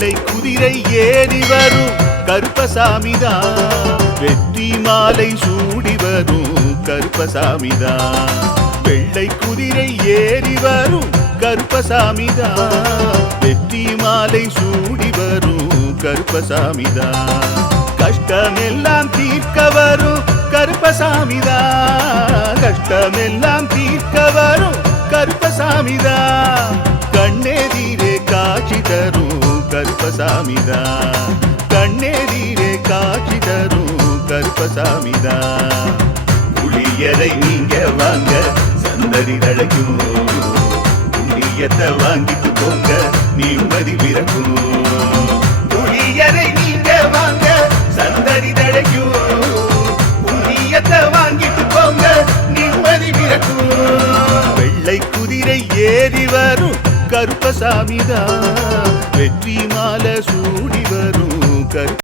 வெள்ளை குதிரை ஏறி வரும் கருப்பசாமிதான் வெற்றி மாலை சூடி வரும் கருப்பசாமிதான் வெள்ளை குதிரை ஏறி வரும் கருப்பசாமிதான் வெற்றி மாலை சூடி வரும் கருப்பசாமிதான் கஷ்டமெல்லாம் தீர்க்க வரும் கருப்பசாமிதான் கஷ்டமெல்லாம் தீர்க்க வரும் கருப்பசாமிதான் கண்ணெதிரே காட்சி தரும் கருப்பசாமிதான் கண்ணெதிரே காட்சி தரும் கருப்பசாமிதான் புளியரை நீங்க வாங்க சந்ததி தழைக்கும் புண்ணியத்தை வாங்கிட்டு போங்க நிம்மதி பிறக்கும் புளியரை நீங்க வாங்க சந்ததி தழைக்கும் புண்ணியத்தை வாங்கிட்டு போங்க நிம்மதி பிறக்கும் வெள்ளை குதிரை ஏறி வரும் கருப்பசாமிதான் வெற்றி மாலை சூடி வரும்